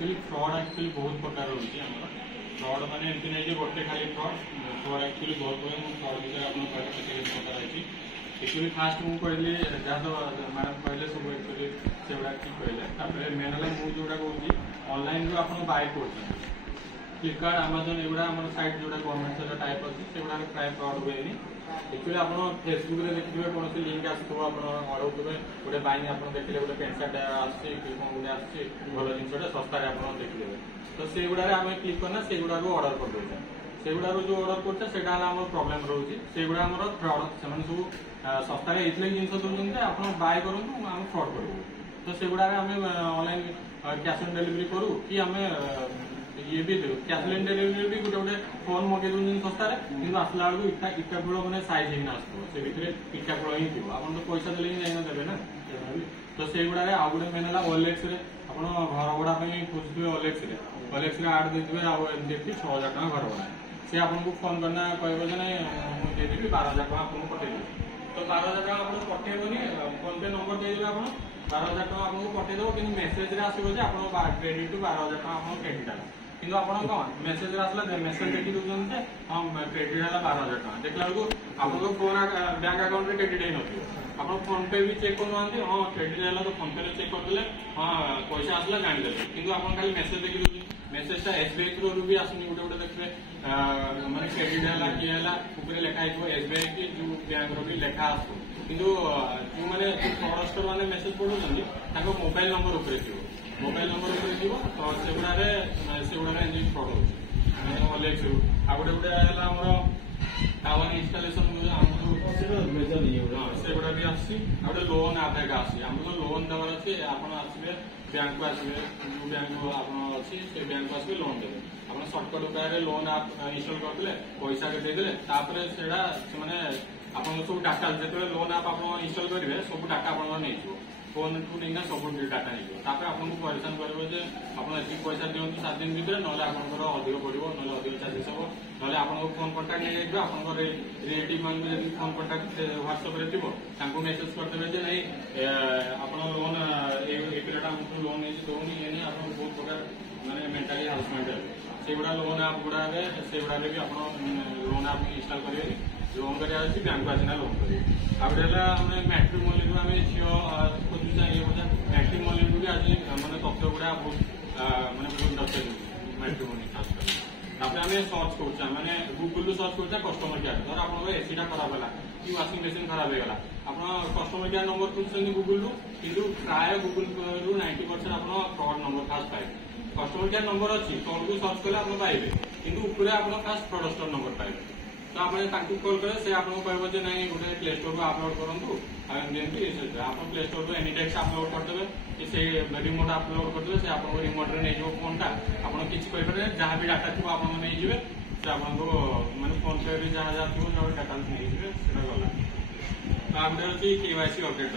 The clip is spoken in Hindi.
एक्चुअली फ्रॉड एक्चुअली बहुत प्रकार रही फ्रॉड मैंने एमती नहीं गोटे खाली फ्रॉड एक्चुअली बहुत प्रकार फ्रॉड विषय आपके प्रकार है एक्चुअली फास्ट मुझे कहली जहाँ तो मैडम कहले सब एक्चुअली से गुड़ा ठीक कहले मेन है मुझे जोड़ा कहूँ ऑनलाइन रू आप बाय कर फ्लिपकार्ट आमाजन एगुड़ा आम साइट जो गवर्नमेंट सहित टाइप अच्छी से प्राय फ्रॉड हुए एक्चुअली आप फेसबुक रे देखिए कौन लिंक आसो आप अड़ुवे गोटे बाइन आप देखिए गोटे पेंट सार्ट आसुच्छी गोटे आसुच्छी भल जिनसा सस्तार आप देखिए तो से गुड़ा आम क्लिक करना से गुड़ा अर्डर कर दे से गुड़ा जो अर्डर करते हैं प्रोब्लेम रोचे से गुड़ा फ्रॉड से सब सस्तार ये जिन दूसरी आप बाय करूँ आम फ्रॉड करूँ तो से गुड़ा आम ऑनलाइन कैश ऑन डिलीवरी करूँ कि आम ये भी कैश ऑन डिलीवरी भी गोटे गोटे फोन मगे दूसरी सस्तार कि आसला बेलू इटा फूल मैंने साइज होना आसो से इटा फूल ही थी आप पैसा देले ही जाइना देवे ना तो से गुड़ा आउ गोटे मेन है ओएलएक्स आप घर भड़ा खोजुए ओएलएक्स आड देते एमती 6000 टका घर भड़ा से आपको फोन करना कह मुझे देदेवी 12000 टका आपको पठेदेवी तो 12000 टका आपको पठेबनी फोन पे नंबर देदेवे आप 12000 टका आपको पठेदेव कि मेसेज आसो क्रेडिट टू 12000 टका आप क्रेडिट है कि आप कौन मेसेज आसला मेसेज देखी दूसरे हाँ क्रेडिट है 12000 टका देखला बेलू आप फोन बैंक अकाउंट क्रेडिट ही नथिबो आप फोन पे भी चेक करूँ हाँ क्रेडिट है तो फोन पे चेक करदे हाँ पैसा आसला जानीदे कि आप खाली मेसेज देखी दूसरी मेसेजटा एसबीआई थ्रू भी आसनी गोटे गोटे देखिए मैंने क्रेडिट है किए है लिखाई एसबीआई की जो बैंक री लेखा आसो कि जो मैंने फ्रॉडस्टर मैंने मेसेज पढ़ुं मोबाइल नंबर उपरे मोबाइल नंबर उपरे तो से गुड़ा फ्रॉड हो ओएलएक्स रू आ गोटे गोटे है टावर इनस्टॉलेशन से गुड़ा भी आसी गोटे लोन आप आमको लोन देवार अच्छे आप आसवे बैंक को आसवे जो बैंक आप अच्छी से बैंक को आसवे लोन देवे आप सर्टकट उपाय लोन आप इनस्टॉल करते पैसा देदेले से आप सब डाटा जो लोन आप इनस्टॉल करेंगे सब डाटा आप फोन टू नहीं सब डाटा नहीं आपको परेशान करेंगे आप पैसा दिखाँ 7 दिन भितर ना आपंकर अधिक पड़ो ना अधिक चार्जेस हम ना आपको फोन कंटाक्ट नहीं जाए आप रिलेटिव मान फोन कंटाक्ट ह्वाट्सअप थी मेसेज करदे नहीं आप लोन ये पिलाटा आमको लोन दौनी ये नहीं आप बहुत प्रकार मैंने मेंटाली हाउसमेंट से गुड़ा लोन आप गुड़ा से गुड़ा भी आप लोन आप इनस्टॉल करेंगे लोन कराया बैंक को आसना लोन करेंगे आगे मैट्रिमोनी को आम झील खोजुचा ये बोला मैट्रिमोनी को भी आज मैंने तथ्य गुड़ा बहुत मैंने बहुत दरकार मैट्रिमोनी खास कर आम सर्च करा मैंने गूगल सर्च करा कस्टमर केयर धर आप एसीटा खराब है कि वाशिंग मेसीन खराब होगा आप कस्टमर केयर नंबर खोजुं गूगल कि प्राय गूगल रू 90% आप फ्रॉड नंबर फास्ट पाए कस्टमर केयर नंबर अच्छी तौर को सर्च कले आप पाइबे कि आप फास्ट फ्रॉडस्टर नंबर पाइबे तो आप कॉल करें से आपको कहे ना गोटे प्ले स्टोर को अपलोड करूँ आप प्ले स्टोर को एनी टाइम अपलोड करदे कि से रिमोट अपलोड करदे से आप रिमोट रे नहीं फोन टा आप किसी जहाँ भी डाटा थी आप नहीं से आपको मैंने फोन पे जहाँ जहाँ थी डाटा नहीं गला तो आप KYC अपडेट